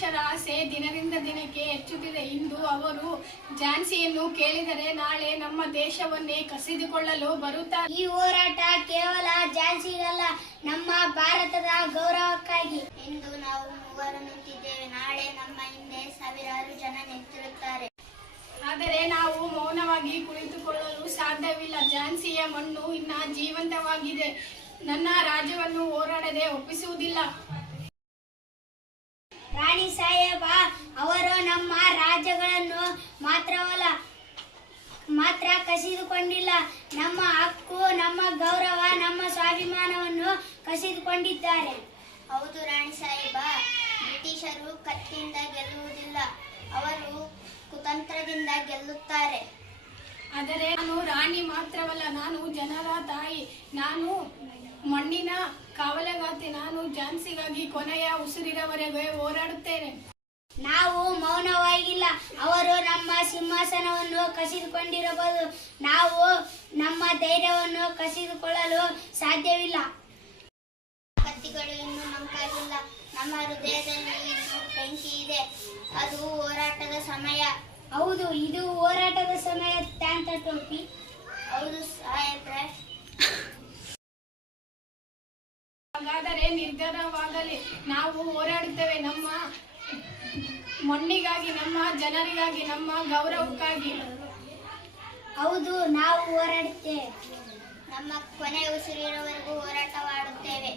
ಬ್ರಿಟಿಷರ ಆಸೆ ದಿನದಿಂದ ದಿನಕ್ಕೆ ಹೆಚ್ಚುತ್ತಿದೆ. ಇಂದು ಅವರು ಝಾನ್ಸಿಯನ್ನು ಕೇಳಿದರೆ ನಾಳೆ ನಮ್ಮ ದೇಶವನ್ನೇ ಕಸಿದುಕೊಳ್ಳಲು ಬರುತ್ತಾರೆ. ಈ ಹೋರಾಟ ಕೇವಲ ಝಾನ್ಸಿಗಲ್ಲ, ನಮ್ಮ ಭಾರತದ ಗೌರವಕ್ಕಾಗಿ. ಇಂದು ನಾವು ಮೂವರು ನಿಂತಿದ್ದೇವೆ, ನಾಳೆ ನಮ್ಮ ಹಿಂದೆ ಸಾವಿರಾರು ಜನ ನಿಂತಿರುತ್ತಾರೆ. ಆದರೆ ನಾವು ಮೌನವಾಗಿ ಕುಳಿತುಕೊಳ್ಳಲು ಸಾಧ್ಯವಿಲ್ಲ. ಝಾನ್ಸಿಯ ಮಣ್ಣು ಇನ್ನ ಜೀವಂತವಾಗಿದೆ. ನನ್ನ ರಾಜ್ಯವನ್ನು ಹೋರಾಡದೆ ಒಪ್ಪಿಸುವುದಿಲ್ಲ. ರಾಣಿ ಸಾಹೇಬ ಅವರು ನಮ್ಮ ರಾಜ್ಯಗಳನ್ನು ಮಾತ್ರ ಕಸಿದುಕೊಂಡಿಲ್ಲ, ನಮ್ಮ ಹಕ್ಕು, ನಮ್ಮ ಗೌರವ, ನಮ್ಮ ಸ್ವಾಭಿಮಾನವನ್ನು ಕಸಿದುಕೊಂಡಿದ್ದಾರೆ. ಹೌದು ರಾಣಿ ಸಾಹೇಬ, ಬ್ರಿಟಿಷರು ಕತ್ತಿಯಿಂದ ಗೆಲ್ಲುವುದಿಲ್ಲ, ಅವರು ಕುತಂತ್ರದಿಂದ ಗೆಲ್ಲುತ್ತಾರೆ. ಆದರೆ ನಾನು ರಾಣಿ ಮಾತ್ರವಲ್ಲ, ನಾನು ಜನರ ತಾಯಿ, ನಾನು ಮಣ್ಣಿನ ಕಾವಲುಗಾರ್ತಿ. ನಾನು ಝಾನ್ಸಿಗಾಗಿ ಕೊನೆಯ ಉಸಿರಿನವರೆಗೆ ಹೋರಾಡುತ್ತೇನೆ. ನಾವು ಮೌನವಾಗಿಲ್ಲ. ಅವರು ನಮ್ಮ ಸಿಂಹಾಸನವನ್ನು ಕಸಿದುಕೊಂಡಿರಬಹುದು, ನಾವು ನಮ್ಮ ಧೈರ್ಯವನ್ನು ಕಸಿದುಕೊಳ್ಳಲು ಸಾಧ್ಯವಿಲ್ಲ. ಕತ್ತಿಗಳು ಇನ್ನೂ ಮಂಕಾಗಿಲ್ಲ, ನಮ್ಮ ಹೃದಯದಲ್ಲಿ ಇನ್ನೂ ಬೆಂಕಿ ಇದೆ. ಅದು ಹೋರಾಟದ ಸಮಯ. ಹೌದು, ಇದು ಹೋರಾಟದ ಸಮಯ. ತಾಂತ ಟೋಪಿ. ಹೌದು ಸಾಹೇಬ್ರೆ. ಹಾಗಾದರೆ ನಿರ್ಧಾರವಾಗಲಿ, ನಾವು ಹೋರಾಡುತ್ತೇವೆ. ನಮ್ಮ ಮಣ್ಣಿಗಾಗಿ, ನಮ್ಮ ಜನರಿಗಾಗಿ, ನಮ್ಮ ಗೌರವಕ್ಕಾಗಿ. ಹೌದು, ನಾವು ಹೋರಾಡುತ್ತೇವೆ. ನಮ್ಮ ಕೊನೆಯ ಉಸಿರಿರುವವರೆಗೂ ಹೋರಾಟ ಮಾಡುತ್ತೇವೆ.